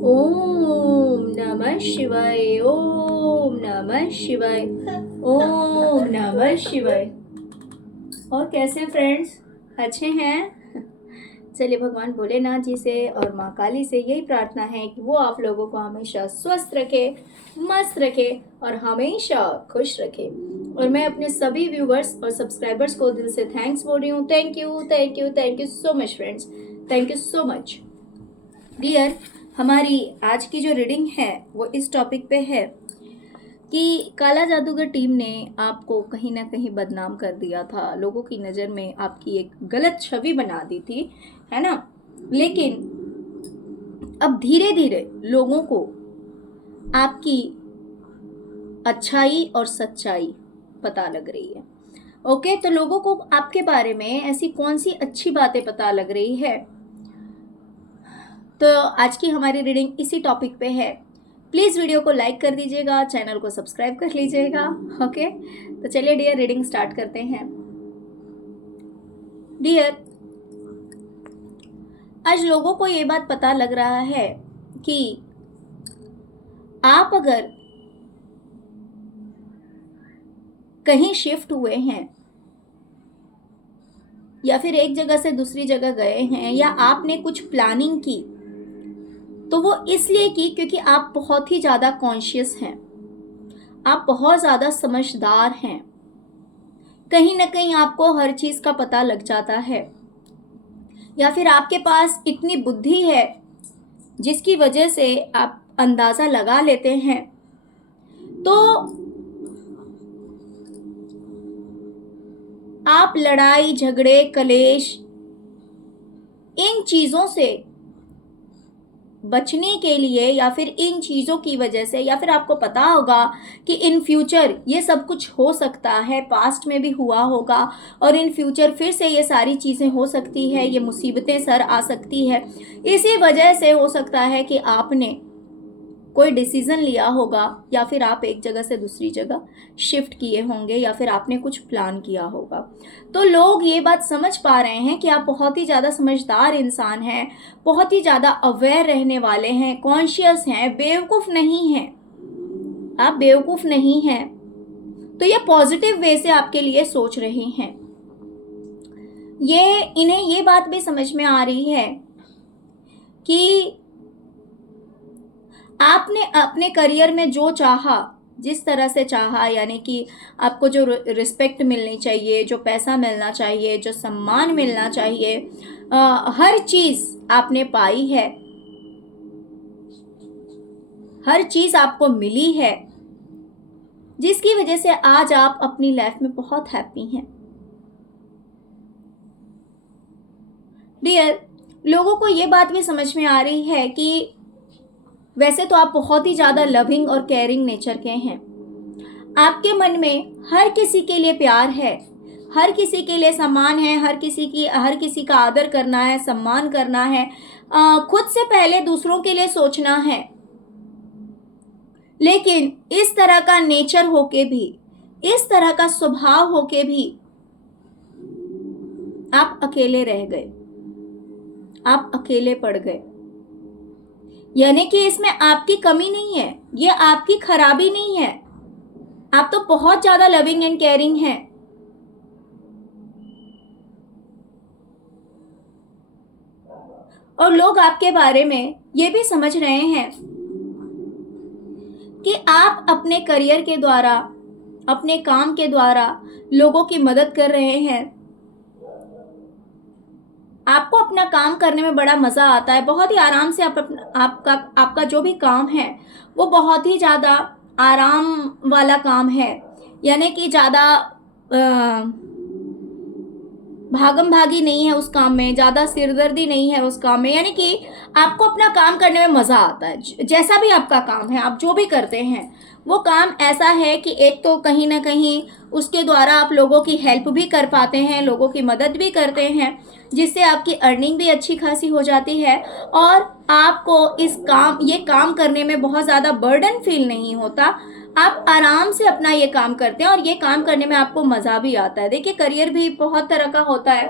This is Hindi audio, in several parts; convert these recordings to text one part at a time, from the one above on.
ओम नमः शिवाय, ओम नमः शिवाय, ओम नमः शिवाय। और कैसे फ्रेंड्स, अच्छे हैं? चलिए भगवान भोलेनाथ जी से और माँ काली से यही प्रार्थना है कि वो आप लोगों को हमेशा स्वस्थ रखे, मस्त रखे और हमेशा खुश रखे। और मैं अपने सभी व्यूवर्स और सब्सक्राइबर्स को दिल से थैंक्स बोल रही हूँ। Thank you, thank you, thank you so much friends, thank you so much dear. हमारी आज की जो रीडिंग है वो इस टॉपिक पे है कि काला जादूगर टीम ने आपको कहीं ना कहीं बदनाम कर दिया था, लोगों की नज़र में आपकी एक गलत छवि बना दी थी, है ना। लेकिन अब धीरे धीरे लोगों को आपकी अच्छाई और सच्चाई पता लग रही है। ओके, तो लोगों को आपके बारे में ऐसी कौन सी अच्छी बातें पता लग रही है, तो आज की हमारी रीडिंग इसी टॉपिक पे है। प्लीज़ वीडियो को लाइक कर दीजिएगा, चैनल को सब्सक्राइब कर लीजिएगा। ओके, तो चलिए डियर रीडिंग स्टार्ट करते हैं। डियर, आज लोगों को ये बात पता लग रहा है कि आप अगर कहीं शिफ्ट हुए हैं या फिर एक जगह से दूसरी जगह गए हैं या आपने कुछ प्लानिंग की, तो वो इसलिए की क्योंकि आप बहुत ही ज़्यादा कॉन्शियस हैं, आप बहुत ज़्यादा समझदार हैं। कहीं ना कहीं आपको हर चीज़ का पता लग जाता है, या फिर आपके पास इतनी बुद्धि है जिसकी वजह से आप अंदाज़ा लगा लेते हैं। तो आप लड़ाई झगड़े कलेश इन चीज़ों से बचने के लिए या फिर इन चीज़ों की वजह से, या फिर आपको पता होगा कि इन फ्यूचर ये सब कुछ हो सकता है, पास्ट में भी हुआ होगा और इन फ्यूचर फिर से ये सारी चीज़ें हो सकती है, ये मुसीबतें सर आ सकती है। इसी वजह से हो सकता है कि आपने कोई डिसीज़न लिया होगा या फिर आप एक जगह से दूसरी जगह शिफ्ट किए होंगे या फिर आपने कुछ प्लान किया होगा। तो लोग ये बात समझ पा रहे हैं कि आप बहुत ही ज़्यादा समझदार इंसान हैं, बहुत ही ज़्यादा अवेयर रहने वाले हैं, कॉन्शियस हैं, बेवकूफ़ नहीं हैं। आप बेवकूफ़ नहीं हैं, तो ये पॉजिटिव वे से आपके लिए सोच रहे हैं। इन्हें ये बात भी समझ में आ रही है कि आपने अपने करियर में जो चाहा, जिस तरह से चाहा, यानी कि आपको जो रिस्पेक्ट मिलनी चाहिए, जो पैसा मिलना चाहिए, जो सम्मान मिलना चाहिए, हर चीज़ आपने पाई है, हर चीज़ आपको मिली है, जिसकी वजह से आज आप अपनी लाइफ में बहुत हैप्पी हैं। डियर, लोगों को ये बात भी समझ में आ रही है कि वैसे तो आप बहुत ही ज़्यादा लविंग और केयरिंग नेचर के हैं। आपके मन में हर किसी के लिए प्यार है, हर किसी के लिए सम्मान है, हर किसी का आदर करना है, सम्मान करना है, खुद से पहले दूसरों के लिए सोचना है। लेकिन इस तरह का नेचर होके भी, इस तरह का स्वभाव होके भी आप अकेले रह गए, आप अकेले पड़ गए। यानी कि इसमें आपकी कमी नहीं है, ये आपकी खराबी नहीं है, आप तो बहुत ज्यादा लविंग एंड केयरिंग हैं। और लोग आपके बारे में ये भी समझ रहे हैं कि आप अपने करियर के द्वारा, अपने काम के द्वारा लोगों की मदद कर रहे हैं। आपको अपना काम करने में बड़ा मज़ा आता है, बहुत ही आराम से आपका जो भी काम है वो बहुत ही ज़्यादा आराम वाला काम है, यानी कि ज़्यादा भागम भागी नहीं है उस काम में, ज़्यादा सिरदर्दी नहीं है उस काम में, यानी कि आपको अपना काम करने में मज़ा आता है। जैसा भी आपका काम है, आप जो भी करते हैं वो काम ऐसा है कि एक तो कहीं ना कहीं उसके द्वारा आप लोगों की हेल्प भी कर पाते हैं, लोगों की मदद भी करते हैं, जिससे आपकी अर्निंग भी अच्छी खासी हो जाती है और आपको ये काम करने में बहुत ज़्यादा बर्डन फील नहीं होता। आप आराम से अपना ये काम करते हैं और ये काम करने में आपको मज़ा भी आता है। देखिए, करियर भी बहुत तरह का होता है।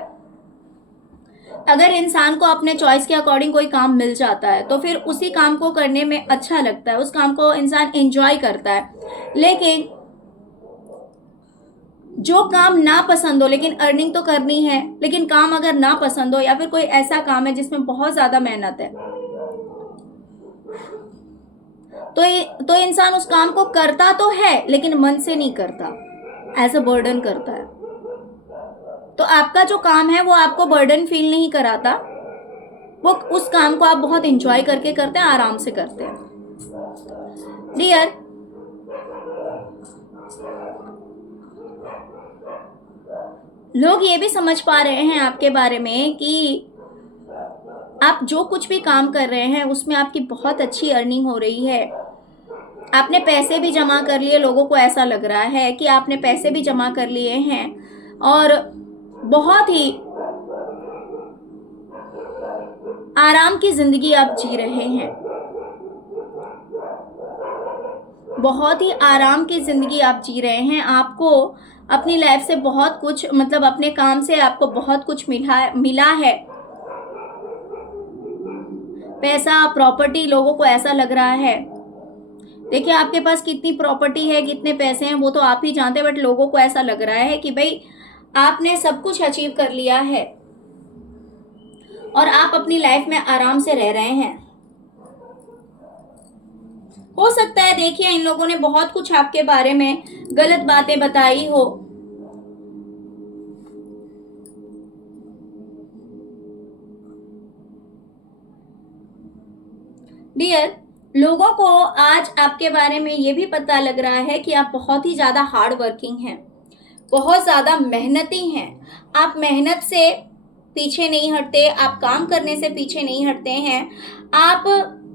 अगर इंसान को अपने चॉइस के अकॉर्डिंग कोई काम मिल जाता है तो फिर उसी काम को करने में अच्छा लगता है, उस काम को इंसान एंजॉय करता है। लेकिन जो काम ना पसंद हो, लेकिन अर्निंग तो करनी है, लेकिन काम अगर ना पसंद हो या फिर कोई ऐसा काम है जिसमें बहुत ज्यादा मेहनत है, तो इंसान उस काम को करता तो है लेकिन मन से नहीं करता, एज अ बर्डन करता है। तो आपका जो काम है वो आपको बर्डन फील नहीं कराता, वो उस काम को आप बहुत एंजॉय करके करते हैं, आराम से करते हैं। डियर, लोग ये भी समझ पा रहे हैं आपके बारे में कि आप जो कुछ भी काम कर रहे हैं उसमें आपकी बहुत अच्छी अर्निंग हो रही है। आपने पैसे भी जमा कर लिए, लोगों को ऐसा लग रहा है कि आपने पैसे भी जमा कर लिए हैं और बहुत ही आराम की जिंदगी आप जी रहे हैं, बहुत ही आराम की जिंदगी आप जी रहे हैं। आपको अपनी लाइफ से बहुत कुछ, मतलब अपने काम से आपको बहुत कुछ मिला है, पैसा, प्रॉपर्टी। लोगों को ऐसा लग रहा है, देखिए आपके पास कितनी प्रॉपर्टी है, कितने पैसे हैं वो तो आप ही जानते हैं, बट लोगों को ऐसा लग रहा है कि भाई आपने सब कुछ अचीव कर लिया है और आप अपनी लाइफ में आराम से रह रहे हैं। हो सकता है देखिए इन लोगों ने बहुत कुछ आपके बारे में गलत बातें बताई हो, डियर। लोगों को आज आपके बारे में ये भी पता लग रहा है कि आप बहुत ही ज्यादा हार्ड वर्किंग हैं, बहुत ज्यादा मेहनती हैं। आप मेहनत से पीछे नहीं हटते, आप काम करने से पीछे नहीं हटते हैं आप।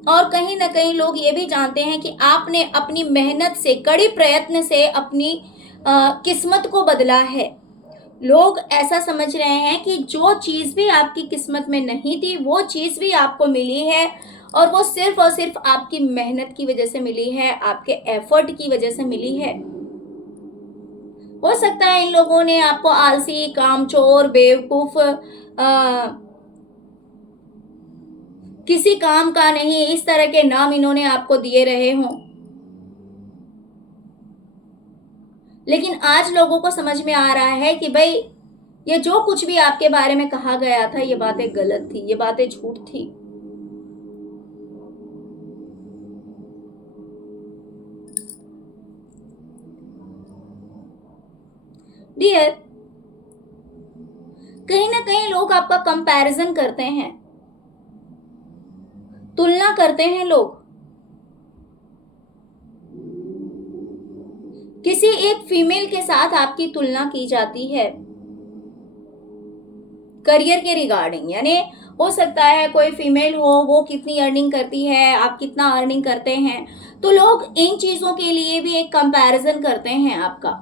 और कहीं ना कहीं लोग ये भी जानते हैं कि आपने अपनी मेहनत से, कड़ी प्रयत्न से अपनी किस्मत को बदला है। लोग ऐसा समझ रहे हैं कि जो चीज भी आपकी किस्मत में नहीं थी वो चीज भी आपको मिली है, और वो सिर्फ और सिर्फ आपकी मेहनत की वजह से मिली है, आपके एफर्ट की वजह से मिली है। हो सकता है इन लोगों ने आपको आलसी, कामचोर, बेवकूफ, किसी काम का नहीं, इस तरह के नाम इन्होंने आपको दिए रहे हों, लेकिन आज लोगों को समझ में आ रहा है कि भाई ये जो कुछ भी आपके बारे में कहा गया था ये बातें गलत थी, ये बातें झूठ थी। डियर, कहीं ना कहीं लोग आपका कंपैरिजन करते हैं, तुलना करते हैं। लोग किसी एक फीमेल के साथ आपकी तुलना की जाती है करियर के रिगार्डिंग, यानी हो सकता है कोई फीमेल हो, वो कितनी अर्निंग करती है, आप कितना अर्निंग करते हैं, तो लोग इन चीजों के लिए भी एक कंपैरिजन करते हैं आपका।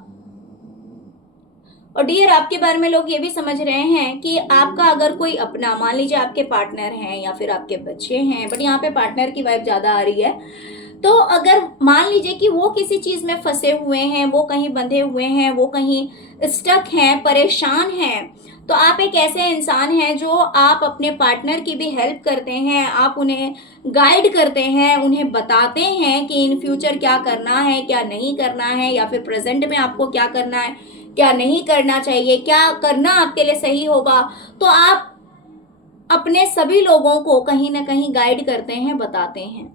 और डियर, आपके बारे में लोग ये भी समझ रहे हैं कि आपका अगर कोई अपना, मान लीजिए आपके पार्टनर हैं या फिर आपके बच्चे हैं, बट यहाँ पे पार्टनर की वाइफ ज्यादा आ रही है, तो अगर मान लीजिए कि वो किसी चीज में फंसे हुए हैं, वो कहीं बंधे हुए हैं, वो कहीं स्टक हैं, परेशान हैं, तो आप एक ऐसे इंसान हैं जो आप अपने पार्टनर की भी हेल्प करते हैं, आप उन्हें गाइड करते हैं, उन्हें बताते हैं कि इन फ्यूचर क्या करना है, क्या नहीं करना है, या फिर प्रेजेंट में आपको क्या करना है, क्या नहीं करना चाहिए, क्या करना आपके लिए सही होगा। तो आप अपने सभी लोगों को कहीं ना कहीं गाइड करते हैं, बताते हैं।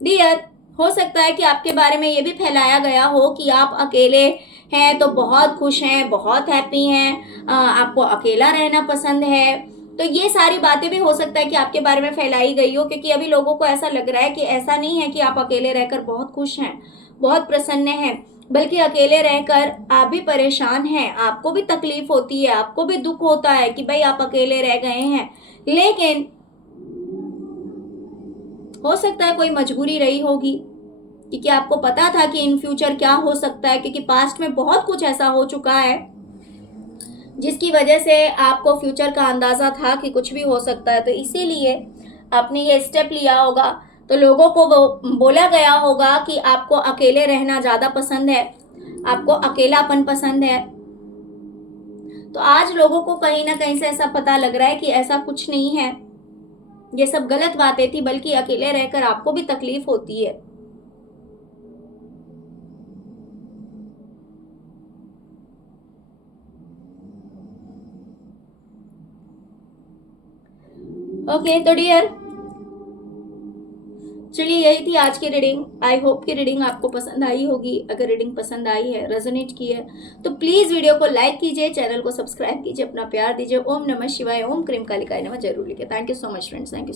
डियर, हो सकता है कि आपके बारे में ये भी फैलाया गया हो कि आप अकेले हैं तो बहुत खुश हैं, बहुत हैप्पी हैं, आपको अकेला रहना पसंद है। तो ये सारी बातें भी हो सकता है कि आपके बारे में फैलाई गई हो, क्योंकि अभी लोगों को ऐसा लग रहा है कि ऐसा नहीं है कि आप अकेले रहकर बहुत खुश हैं, बहुत प्रसन्न हैं, बल्कि अकेले रहकर आप भी परेशान हैं, आपको भी तकलीफ होती है, आपको भी दुख होता है कि भाई आप अकेले रह गए हैं। लेकिन हो सकता है कोई मजबूरी रही होगी, क्योंकि आपको पता था कि इन फ्यूचर क्या हो सकता है, क्योंकि पास्ट में बहुत कुछ ऐसा हो चुका है जिसकी वजह से आपको फ्यूचर का अंदाजा था कि कुछ भी हो सकता है, तो इसीलिए आपने ये स्टेप लिया होगा। तो लोगों को बोला गया होगा कि आपको अकेले रहना ज्यादा पसंद है, आपको अकेलापन पसंद है, तो आज लोगों को कहीं ना कहीं से ऐसा पता लग रहा है कि ऐसा कुछ नहीं है, ये सब गलत बातें थी, बल्कि अकेले रहकर आपको भी तकलीफ होती है। ओके तो डियर, चलिए यही थी आज की रीडिंग। आई होप कि रीडिंग आपको पसंद आई होगी। अगर रीडिंग पसंद आई है, रेजोनेट की है, तो प्लीज वीडियो को लाइक कीजिए, चैनल को सब्सक्राइब कीजिए, अपना प्यार दीजिए। ओम नमः शिवाय, ओम क्रीम कालिकाय नमः जरूर लिखे। Thank you so much friends, thank you.